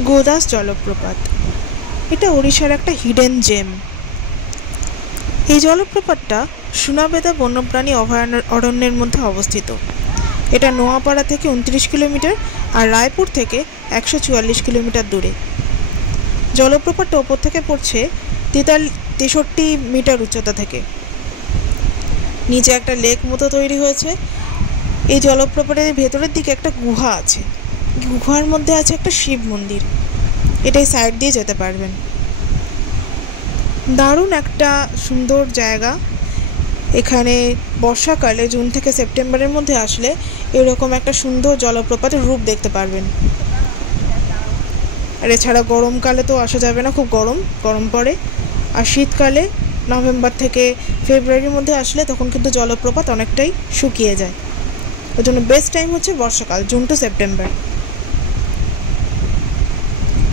গোদাস জলপ্রপাত এটা ওড়িশার একটা হিডেন জেম। এই জলপ্রপাতটা সোনাবেদা বন্যপ্রাণী অরণ্যের মধ্যে অবস্থিত। এটা নোয়াপাড়া থেকে 29 কিলোমিটার আর রায়পুর থেকে 144 কিলোমিটার দূরে। জলপ্রপাতটা ওপর থেকে পড়ছে 63 মিটার উচ্চতা থেকে। নিচে একটা লেক মতো তৈরি হয়েছে। এই জলপ্রপাতের ভেতরের দিকে একটা গুহা আছে। গুহার মধ্যে আছে একটা শিব মন্দির। এটাই সাইড দিয়ে যেতে পারবেন। দারুণ একটা সুন্দর জায়গা। এখানে বর্ষাকালে জুন থেকে সেপ্টেম্বরের মধ্যে আসলে এরকম একটা সুন্দর জলপ্রপাতের রূপ দেখতে পারবেন। আর এছাড়া গরমকালে তো আসা যাবে না, খুব গরম পড়ে। আর শীতকালে নভেম্বর থেকে ফেব্রুয়ারির মধ্যে আসলে তখন কিন্তু জলপ্রপাত অনেকটাই শুকিয়ে যায়। ওই জন্য বেস্ট টাইম হচ্ছে বর্ষাকাল, জুন টু সেপ্টেম্বর।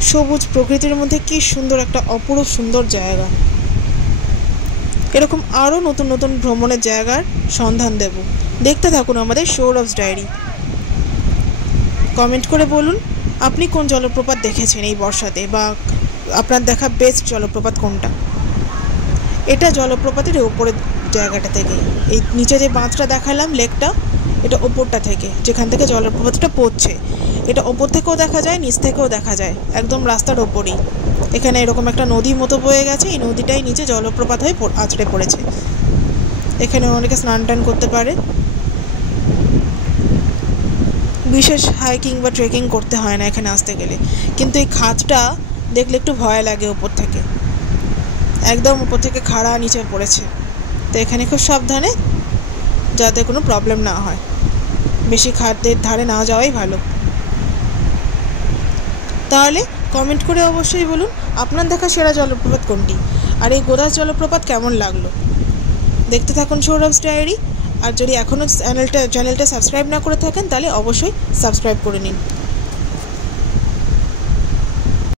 সবুজ প্রকৃতির মধ্যে কি সুন্দর একটা অপূর্ব সুন্দর জায়গা। এরকম আরও নতুন নতুন ভ্রমণের জায়গার সন্ধান দেব। দেখতে থাকুন আমাদের সৌরভস ডায়েরি। কমেন্ট করে বলুন আপনি কোন জলপ্রপাত দেখেছেন এই বর্ষাতে, বা আপনার দেখা বেস্ট জলপ্রপাত কোনটা। এটা জলপ্রপাতের ওপরের জায়গাটা থেকে, এই নিচে যে বাঁধটা দেখালাম লেকটা, এটা ওপরটা থেকে, যেখান থেকে জলপ্রপাতটা পড়ছে। এটা ওপর থেকেও দেখা যায়, নিচ থেকেও দেখা যায়, একদম রাস্তার ওপরেই। এখানে এরকম একটা নদীর মতো বয়ে গেছে, এই নদীটাই নিচে জলপ্রপাত হয়ে আছড়ে পড়েছে। এখানে অনেকে স্নান টান করতে পারে। বিশেষ হাইকিং বা ট্রেকিং করতে হয় না এখানে আসতে গেলে, কিন্তু এই খাদটা দেখলে একটু ভয় লাগে। ওপর থেকে একদম উপর থেকে খাড়া নিচে পড়েছে, তো এখানে খুব সাবধানে যাতে কোনো প্রবলেম না হয়। বেশি খাদের ধারে না যাওয়াই ভালো। তাহলে কমেন্ট করে অবশ্যই বলুন আপনার দেখা সেরা জলপ্রপাত কোনটি, আর এই গোদাস জলপ্রপাত কেমন লাগলো। দেখতে থাকুন সৌরভস ডায়েরি। আর যদি এখনও চ্যানেলটা সাবস্ক্রাইব না করে থাকেন তাহলে অবশ্যই সাবস্ক্রাইব করে নিন।